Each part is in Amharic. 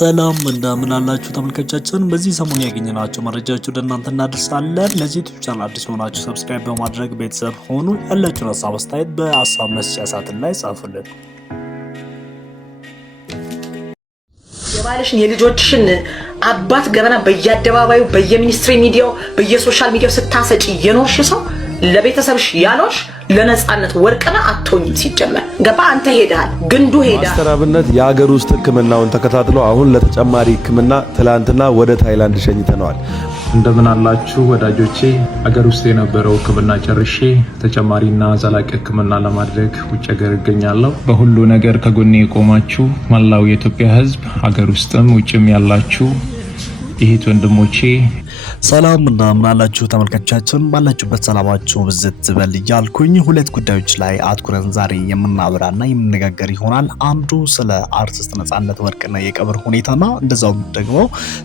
ሰላም እንደምን አላችሁ ተመልካቾቻችን። በዚህ ሰሞን ያገኘናቸው መረጃዎች ወደ እናንተ እናደርሳለን። ለዚህ ዩቲዩብ ቻናል አዲስ ሆናችሁ ሰብስክራይብ በማድረግ ቤተሰብ ሆኑ። ያላችሁን ሀሳብ አስተያየት በሀሳብ መስጫ ሳጥን ላይ ጻፉልን። የባልሽን የልጆችሽን አባት ገበና በየአደባባዩ በየሚኒስትሪ ሚዲያው በየሶሻል ሚዲያው ስታሰጪ የኖርሽ ሰው ለቤተሰብሽ ያኖርሽ ለነጻነት ወርቅና አትሆኝም። ሲጀመር ገባ አንተ ሄዳል ግንዱ ሄዳ ማስተር አብነት የሀገር ውስጥ ሕክምናውን ተከታትሎ አሁን ለተጨማሪ ሕክምና ትላንትና ወደ ታይላንድ ሸኝተነዋል። እንደምን አላችሁ ወዳጆቼ? ሀገር ውስጥ የነበረው ሕክምና ጨርሼ ተጨማሪና ዘላቂ ሕክምና ለማድረግ ውጭ ሀገር እገኛለሁ። በሁሉ ነገር ከጎኔ የቆማችሁ መላው የኢትዮጵያ ሕዝብ ሀገር ውስጥም ውጭም ያላችሁ እህት ወንድሞቼ ሰላም እንደምን አላችሁ ተመልካቾቻችን፣ ባላችሁበት ሰላማችሁ ብዝት በል እያልኩኝ ሁለት ጉዳዮች ላይ አትኩረን ዛሬ የምናወራና የምንነጋገር ይሆናል። አንዱ ስለ አርቲስት ነጻነት ወርቅነህ የቀብር ሁኔታና እንደዛውም ደግሞ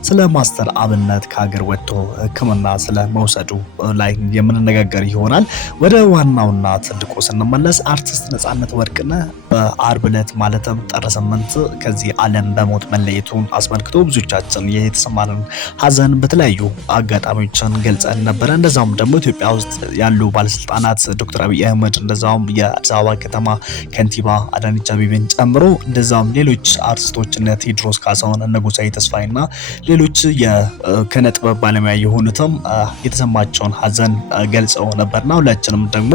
ስለ ማስተር አብነት ከሀገር ወጥቶ ሕክምና ስለ መውሰዱ ላይ የምንነጋገር ይሆናል። ወደ ዋናውና ትልቁ ስንመለስ አርቲስት ነጻነት ወርቅነህ በአርብ ዕለት ማለትም ጥር 8 ከዚህ ዓለም በሞት መለየቱን አስመልክቶ ብዙዎቻችን የተሰማንን ሀዘን በተለያዩ አጋጣሚዎችን ገልጸን ነበር። እንደዛውም ደግሞ ኢትዮጵያ ውስጥ ያሉ ባለስልጣናት ዶክተር አብይ አህመድ እንደዛውም የአዲስ አበባ ከተማ ከንቲባ አዳነች አቤቤን ጨምሮ እንደዛውም ሌሎች አርቲስቶች እነ ቴዎድሮስ ካሳሁን እነ ጎሳዬ ተስፋዬና ሌሎች የኪነ ጥበብ ባለሙያ የሆኑትም የተሰማቸውን ሀዘን ገልጸው ነበርና ሁላችንም ደግሞ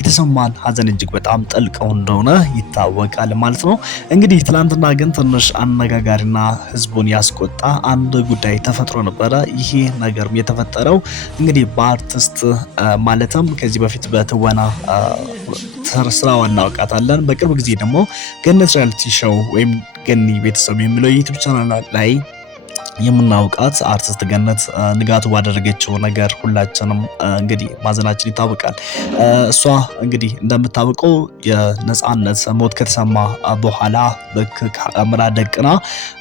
የተሰማን ሀዘን እጅግ በጣም ጥልቅ እንደሆነ ይታወቃል ማለት ነው። እንግዲህ ትናንትና ግን ትንሽ አነጋጋሪና ህዝቡን ያስቆጣ አንድ ጉዳይ ተፈጥሮ ነበረ። ይሄ ነገር የተፈጠረው እንግዲህ በአርቲስት ማለትም ከዚህ በፊት በትወና ስራዋ እናውቃታለን። በቅርብ ጊዜ ደግሞ ገነት ሪያሊቲ ሾው ወይም ገኒ ቤተሰብ የሚለው ዩቲዩብ ቻናል ላይ የምናውቃት አርቲስት ገነት ንጋቱ ባደረገችው ነገር ሁላችንም እንግዲህ ማዘናችን ይታወቃል። እሷ እንግዲህ እንደምታውቀው የነጻነት ሞት ከተሰማ በኋላ በካሜራ ደቅና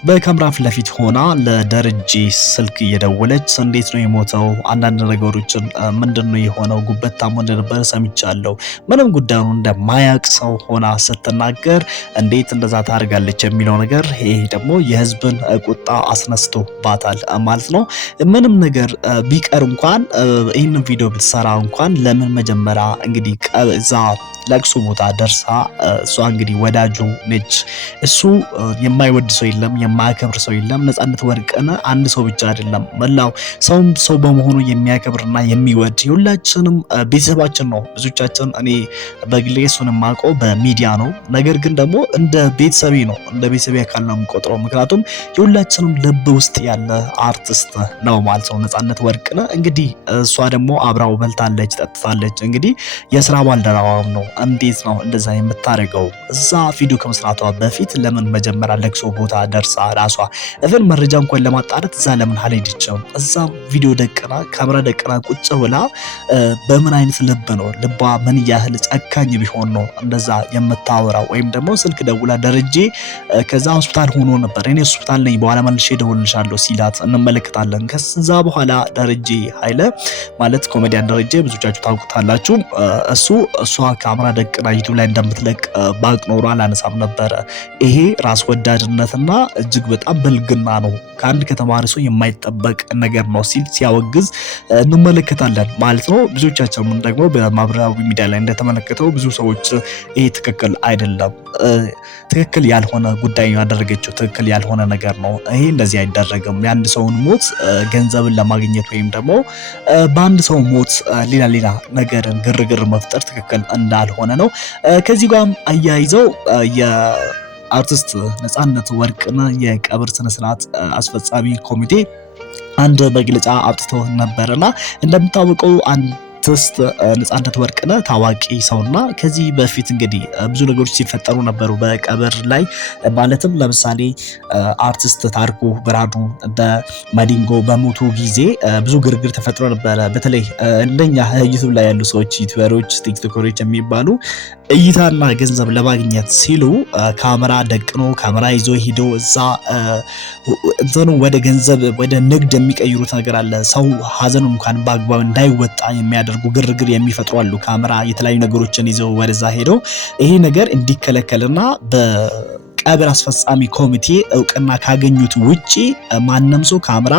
በካሜራ ፊት ለፊት ሆና ለደረጀ ስልክ እየደወለች እንዴት ነው የሞተው፣ አንዳንድ ነገሮችን ምንድነው የሆነው፣ ጉበት ታሞ እንደነበረ ሰምቻለሁ፣ ምንም ጉዳዩን እንደማያውቅ ሰው ሆና ስትናገር እንዴት እንደዛ ታደርጋለች የሚለው ነገር ይሄ ደግሞ የህዝብን ቁጣ አስነስቶ ባታል ማለት ነው። ምንም ነገር ቢቀር እንኳን ይህንን ቪዲዮ ብትሰራ እንኳን ለምን መጀመሪያ እንግዲህ እዛ ለቅሶ ቦታ ደርሳ እሷ እንግዲህ ወዳጁ ነች። እሱ የማይወድ ሰው የለም፣ የማያከብር ሰው የለም። ነጻነት ወርቅነህ አንድ ሰው ብቻ አይደለም፣ መላው ሰው በመሆኑ የሚያከብርና የሚወድ የሁላችንም ቤተሰባችን ነው። ብዙዎቻችን እኔ በግሌ እሱን የማውቀው በሚዲያ ነው፣ ነገር ግን ደግሞ እንደ ቤተሰቤ ነው፣ እንደ ቤተሰቤ አካል ነው የምቆጥረው። ምክንያቱም የሁላችንም ልብ ውስጥ ያለ አርቲስት ነው ማለት ነው ነጻነት ወርቅነህ። እንግዲህ እሷ ደግሞ አብራው በልታለች፣ ጠጥታለች። እንግዲህ የስራ ባልደረባም ነው። እንዴት ነው እንደዛ የምታደርገው? እዛ ቪዲዮ ከመስራቷ በፊት ለምን መጀመሪያ ለቅሶ ቦታ ደርሳ ራሷ እፍን መረጃ እንኳን ለማጣራት እዛ ለምን አልሄደችም? እዛ ቪዲዮ ደቅና ካሜራ ደቅና ቁጭ ብላ በምን አይነት ልብ ነው ልቧ ምን ያህል ጨካኝ ቢሆን ነው እንደዛ የምታወራው? ወይም ደግሞ ስልክ ደውላ ደረጀ ከዛ ሆስፒታል ሆኖ ነበር እኔ ሆስፒታል ነኝ በኋላ መልሼ እደውልልሻለሁ ሲላት እንመለከታለን። ከዛ በኋላ ደረጀ ኃይለ ማለት ኮሜዲያን ደረጀ ብዙዎቻችሁ ታውቁታላችሁ። እሷ ካሜራ ደቅና ዩቲዩብ ላይ እንደምትለቅ ባቅ ኖሮ አላነሳም ነበረ። ይሄ ራስ ወዳድነትና እጅግ በጣም ብልግና ነው፣ ከአንድ ከተማሪ ሰው የማይጠበቅ ነገር ነው ሲል ሲያወግዝ እንመለከታለን ማለት ነው። ብዙዎቻችንም ደግሞ በማህበራዊ ሚዲያ ላይ እንደተመለከተው ብዙ ሰዎች ይሄ ትክክል አይደለም፣ ትክክል ያልሆነ ጉዳይ ያደረገችው ትክክል ያልሆነ ነገር ነው፣ ይሄ እንደዚህ አይደረግም፣ የአንድ ሰውን ሞት ገንዘብን ለማግኘት ወይም ደግሞ በአንድ ሰው ሞት ሌላ ነገርን ግርግር መፍጠር ትክክል እንዳልሆነ ነው። ከዚህ ጋርም አያይዘው የአርቲስት ነጻነት ወርቅነህ የቀብር ስነስርዓት አስፈጻሚ ኮሚቴ አንድ መግለጫ አውጥቶ ነበርና እንደምታወቀው አርቲስት ነጻነት ወርቅነህ ታዋቂ ሰውና ከዚህ በፊት እንግዲህ ብዙ ነገሮች ሲፈጠሩ ነበሩ በቀብር ላይ። ማለትም ለምሳሌ አርቲስት ታሪኩ ብርሃኑ እንደ ማዲንጎ በሞቱ ጊዜ ብዙ ግርግር ተፈጥሮ ነበረ። በተለይ እንደኛ ዩቲዩብ ላይ ያሉ ሰዎች ዩቲዩበሮች፣ ቲክቶከሮች የሚባሉ እይታና ገንዘብ ለማግኘት ሲሉ ካሜራ ደቅኖ ካሜራ ይዞ ሄዶ እዛ እንትኑ ወደ ገንዘብ ወደ ንግድ የሚቀይሩት ነገር አለ። ሰው ሀዘኑ እንኳን በአግባብ እንዳይወጣ የሚያደርጉ ግርግር የሚፈጥሩ አሉ። ካሜራ የተለያዩ ነገሮችን ይዘው ወደዛ ሄደው ይሄ ነገር እንዲከለከልና ቀብር አስፈጻሚ ኮሚቴ እውቅና ካገኙት ውጪ ማንም ሰው ካሜራ፣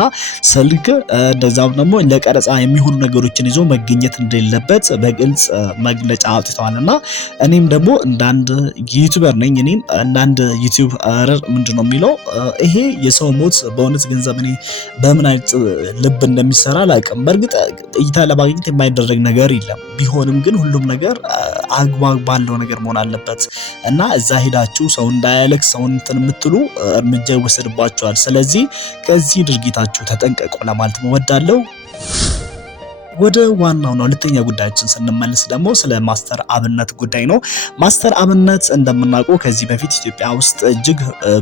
ስልክ እንደዛም ደግሞ ለቀረጻ የሚሆኑ ነገሮችን ይዞ መገኘት እንደሌለበት በግልጽ መግለጫ አውጥተዋልና እኔም ደግሞ እንዳንድ ዩቲዩበር ነኝ። እኔም እንዳንድ ዩቲዩበር ምንድነው የሚለው ይሄ የሰው ሞት በእውነት ገንዘብ እኔ በምን አይነት ልብ እንደሚሰራ አላውቅም። በእርግጥ እይታ ለማግኘት የማይደረግ ነገር የለም። ቢሆንም ግን ሁሉም ነገር አግባብ ባለው ነገር መሆን አለበት እና እዛ ሄዳችሁ ሰው እንዳያለቅስ ሰው እንትን የምትሉ እርምጃ ይወሰድባችኋል። ስለዚህ ከዚህ ድርጊታችሁ ተጠንቀቁ ለማለት እወዳለሁ። ወደ ዋናውና ሁለተኛ ጉዳያችን ስንመለስ ደግሞ ስለ ማስተር አብነት ጉዳይ ነው። ማስተር አብነት እንደምናውቀው ከዚህ በፊት ኢትዮጵያ ውስጥ እጅግ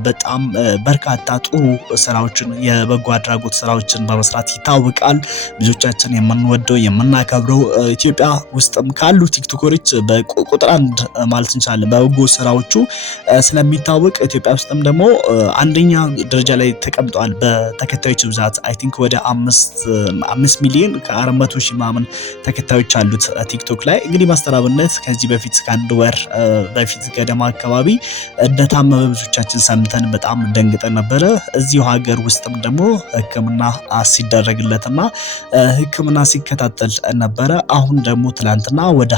በጣም በርካታ ጥሩ ስራዎችን የበጎ አድራጎት ስራዎችን በመስራት ይታወቃል። ብዙዎቻችን የምንወደው የምናከብረው ኢትዮጵያ ውስጥም ካሉ ቲክቶከሮች በቁጥር አንድ ማለት እንችላለን በበጎ ስራዎቹ ስለሚታወቅ ኢትዮጵያ ውስጥም ደግሞ አንደኛ ደረጃ ላይ ተቀምጧል በተከታዮች ብዛት። አይ ቲንክ ወደ 5 ሚሊዮን ከ400 ሺህ ማመን ተከታዮች አሉት ቲክቶክ ላይ። እንግዲህ ማስተር አብነት ከዚህ በፊት ከአንድ ወር በፊት ገደማ አካባቢ እንደታመመ ብዙዎቻችን ሰምተን በጣም ደንግጠን ነበረ። እዚሁ ሀገር ውስጥም ደግሞ ሕክምና ሲደረግለትና ሕክምና ሲከታተል ነበረ። አሁን ደግሞ ትላንትና ወደ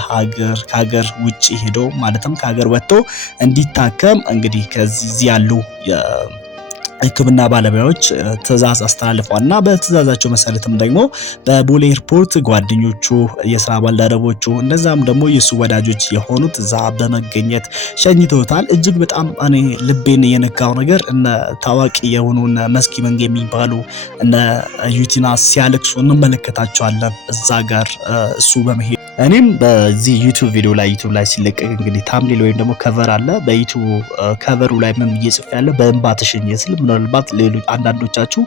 ከሀገር ውጪ ሄዶ ማለትም ከሀገር ወጥቶ እንዲታከም እንግዲህ ከዚህ ያሉ ሕክምና ባለሙያዎች ትዕዛዝ አስተላልፈዋልና በትዕዛዛቸው መሰረትም ደግሞ በቦሌ ኤርፖርት ጓደኞቹ፣ የስራ ባልደረቦቹ እንደዛም ደግሞ የሱ ወዳጆች የሆኑት እዛ በመገኘት ሸኝተውታል። እጅግ በጣም እኔ ልቤን የነካው ነገር እነ ታዋቂ የሆኑ እነ መስኪ መንጌ የሚባሉ እነ ዩቲናስ ሲያለቅሱ እንመለከታቸዋለን እዛ ጋር እሱ በመሄድ እኔም በዚህ ዩቲዩብ ቪዲዮ ላይ ሲለቀቅ እንግዲህ ታምኔል ወይም ደግሞ ከቨር አለ። በዩቲዩብ ከቨሩ ላይ ምን ጽፌያለሁ? በእንባ ተሸኘ ስል ምናልባት ሌሎች አንዳንዶቻችሁ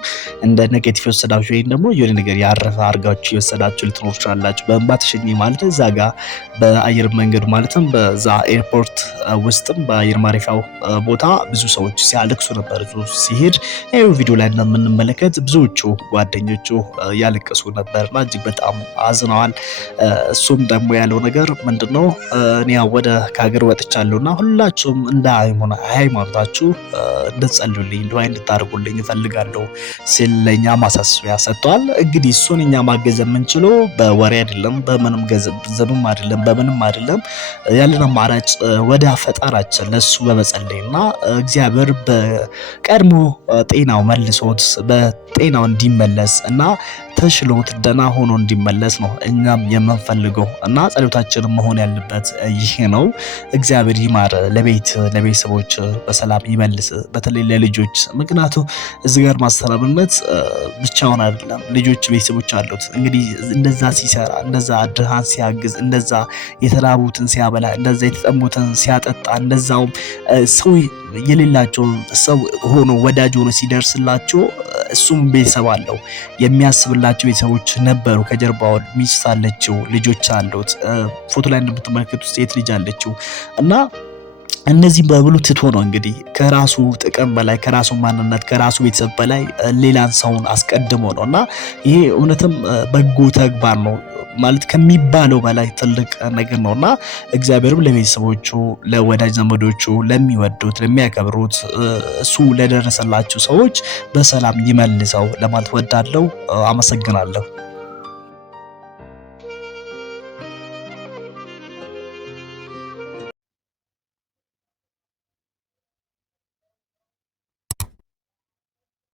እንደ ኔጌቲቭ ወሰዳችሁ ወይም ደግሞ የሆነ ነገር ያረፈ አርጋችሁ የወሰዳችሁ ልትኖሩ ትችላላችሁ። በእንባ ተሸኘ ማለት እዛ ጋር በአየር መንገዱ ማለትም በዛ ኤርፖርት ውስጥም በአየር ማረፊያው ቦታ ብዙ ሰዎች ሲያለቅሱ ነበር። ሲሄድ ይሄው ቪዲዮ ላይ እንደምንመለከት ብዙዎቹ ጓደኞቹ ያለቀሱ ነበርና እጅግ በጣም አዝነዋል። እሱም ደግሞ ያለው ነገር ምንድነው? እኔ ወደ ከሀገር ወጥቻለሁና ሁላችሁም እንደ ሃይማኖታችሁ እንድትጸልዩልኝ ዱዓ እንድታደርጉልኝ እፈልጋለሁ ሲል ለኛ ማሳሰቢያ ሰጥቷል። እንግዲህ እሱን እኛ ማገዝ የምንችለው በወሬ አይደለም፣ በምንም ገንዘብም አይደለም፣ በምንም አይደለም። ያለን አማራጭ ወደ ፈጣራችን ለሱ በመጸለይና እግዚአብሔር በቀድሞ ጤናው መልሶት በጤናው እንዲመለስ እና ተሽሎት ደና ሆኖ እንዲመለስ ነው እኛም የምንፈልገው እና ጸሎታችን መሆን ያለበት ይሄ ነው። እግዚአብሔር ይማር፣ ለቤተሰቦች በሰላም ይመልስ፣ በተለይ ለልጆች። ምክንያቱም እዚህ ጋር ማስተር አብነት ብቻውን አይደለም፣ ልጆች ቤተሰቦች አሉት። እንግዲህ እንደዛ ሲሰራ፣ እንደዛ ድሃን ሲያግዝ፣ እንደዛ የተራቡትን ሲያበላ፣ እንደዛ የተጠሙትን ሲያጠጣ፣ እንደዛውም ሰው የሌላቸው ሰው ሆኖ ወዳጅ ሆኖ ሲደርስላቸው እሱም ቤተሰብ አለው የሚያስብላቸው ቤተሰቦች ነበሩ። ከጀርባው ሚስት አለችው፣ ልጆች አሉት። ፎቶ ላይ እንደምትመለከቱት ሴት ልጅ አለችው እና እነዚህ በብሉ ትቶ ነው እንግዲህ ከራሱ ጥቅም በላይ ከራሱ ማንነት ከራሱ ቤተሰብ በላይ ሌላን ሰውን አስቀድሞ ነውና ይሄ እውነትም በጎ ተግባር ነው ማለት ከሚባለው በላይ ትልቅ ነገር ነውና እግዚአብሔርም ለቤተሰቦቹ፣ ለወዳጅ ዘመዶቹ፣ ለሚወዱት፣ ለሚያከብሩት እሱ ለደረሰላችሁ ሰዎች በሰላም ይመልሰው ለማለት ወዳለው። አመሰግናለሁ።